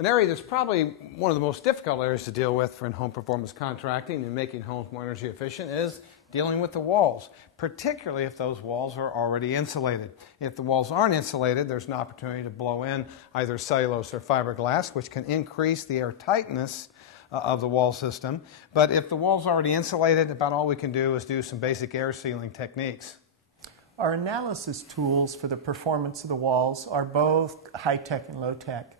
An area that's probably one of the most difficult areas to deal with for in-home performance contracting and making homes more energy efficient is dealing with the walls, particularly if those walls are already insulated. If the walls aren't insulated, there's an opportunity to blow in either cellulose or fiberglass, which can increase the air tightness of the wall system. But if the wall's already insulated, about all we can do is do some basic air sealing techniques. Our analysis tools for the performance of the walls are both high-tech and low-tech.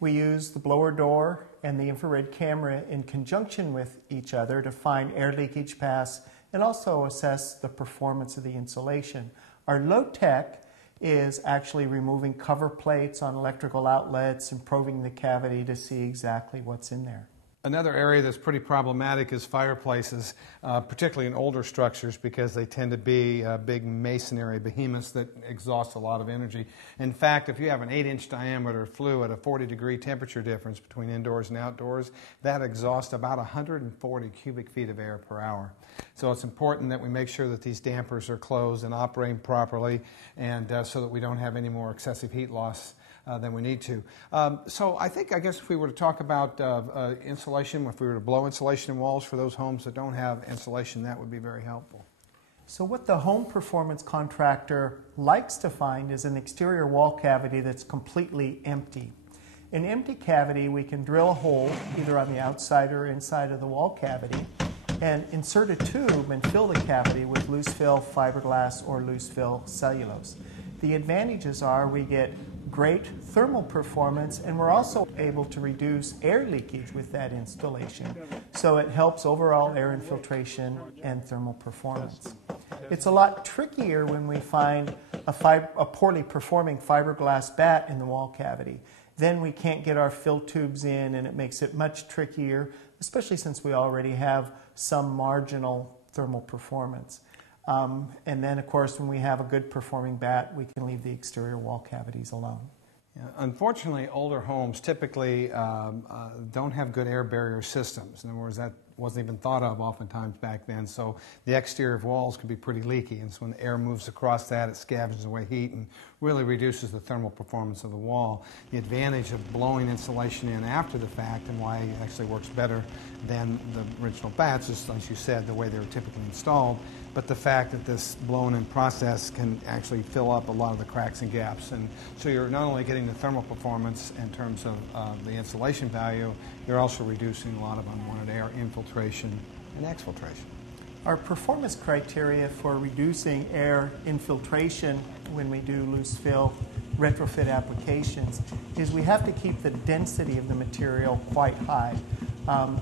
We use the blower door and the infrared camera in conjunction with each other to find air leakage paths and also assess the performance of the insulation. Our low-tech is actually removing cover plates on electrical outlets and probing the cavity to see exactly what's in there. Another area that's pretty problematic is fireplaces, particularly in older structures, because they tend to be big masonry behemoths that exhaust a lot of energy. In fact, if you have an 8-inch diameter flue at a 40-degree temperature difference between indoors and outdoors, that exhausts about 140 cubic feet of air per hour. So it's important that we make sure that these dampers are closed and operating properly, and so that we don't have any more excessive heat loss than we need to. So I guess if we were to talk about insulation, if we were to blow insulation in walls for those homes that don't have insulation, that would be very helpful. So what the home performance contractor likes to find is an exterior wall cavity that's completely empty. In empty cavity, we can drill a hole either on the outside or inside of the wall cavity and insert a tube and fill the cavity with loose fill fiberglass or loose fill cellulose. The advantages are we get great thermal performance, and we're also able to reduce air leakage with that installation. So it helps overall air infiltration and thermal performance. It's a lot trickier when we find a poorly performing fiberglass bat in the wall cavity. Then we can't get our fill tubes in, and it makes it much trickier, especially since we already have some marginal thermal performance. And then, of course, when we have a good performing bat, we can leave the exterior wall cavities alone. Yeah, unfortunately, older homes typically don't have good air barrier systems. In other words, that wasn't even thought of oftentimes back then, so the exterior of walls can be pretty leaky, and so when the air moves across that, it scavenges away heat and really reduces the thermal performance of the wall. The advantage of blowing insulation in after the fact, and why it actually works better than the original bats, is, as you said, the way they were typically installed, but the fact that this blown-in process can actually fill up a lot of the cracks and gaps. And so you're not only getting the thermal performance in terms of the insulation value, you're also reducing a lot of unwanted air infiltration and exfiltration. Our performance criteria for reducing air infiltration when we do loose fill retrofit applications is we have to keep the density of the material quite high.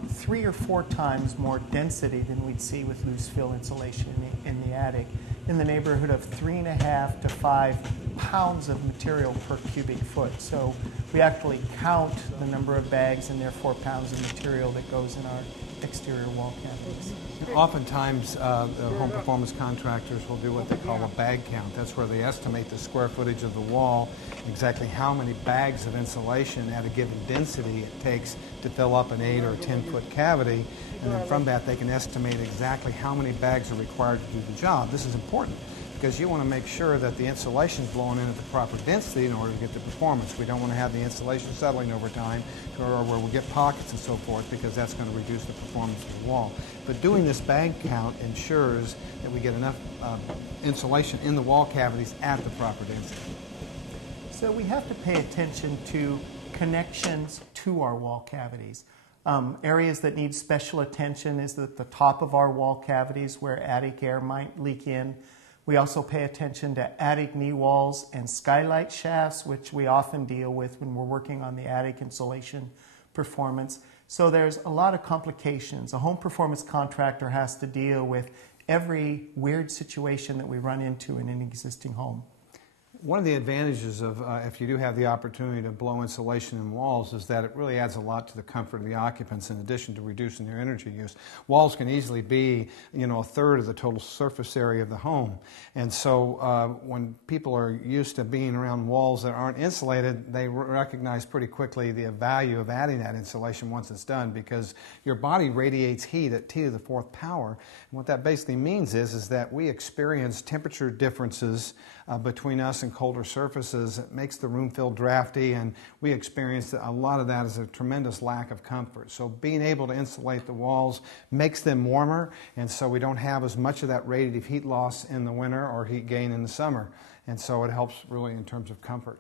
3 or 4 times more density than we'd see with loose fill insulation in the attic, in the neighborhood of 3.5 to 5 pounds of material per cubic foot. So we actually count the number of bags and therefore pounds of material that goes in our exterior wall cavities. Oftentimes, the home performance contractors will do what they call a bag count. That's where they estimate the square footage of the wall, exactly how many bags of insulation at a given density it takes to fill up an 8 or 10-foot cavity, and then from that they can estimate exactly how many bags are required to do the job. This is important because you want to make sure that the insulation is blowing in at the proper density in order to get the performance. We don't want to have the insulation settling over time or where we'll get pockets and so forth, because that's going to reduce the performance of the wall. But doing this bag count ensures that we get enough insulation in the wall cavities at the proper density. So we have to pay attention to connections to our wall cavities. Areas that need special attention is at the top of our wall cavities where attic air might leak in. We also pay attention to attic knee walls and skylight shafts, which we often deal with when we're working on the attic insulation performance. So there's a lot of complications. A home performance contractor has to deal with every weird situation that we run into in an existing home. One of the advantages of if you do have the opportunity to blow insulation in walls is that it really adds a lot to the comfort of the occupants in addition to reducing their energy use. Walls can easily be, a third of the total surface area of the home. And so when people are used to being around walls that aren't insulated, they recognize pretty quickly the value of adding that insulation once it's done, because your body radiates heat at 10 to the 4th power. And what that basically means is that we experience temperature differences between us and colder surfaces, it makes the room feel drafty, and we experience a lot of that as a tremendous lack of comfort. So being able to insulate the walls makes them warmer, and so we don't have as much of that radiative heat loss in the winter or heat gain in the summer. And so it helps really in terms of comfort.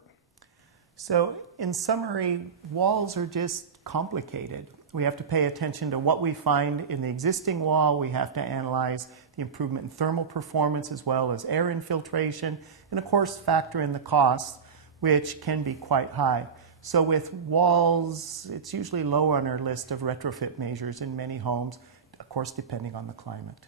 So in summary, walls are just complicated. We have to pay attention to what we find in the existing wall. We have to analyze the improvement in thermal performance as well as air infiltration, and of course factor in the costs, which can be quite high. So with walls, it's usually low on our list of retrofit measures in many homes, of course depending on the climate.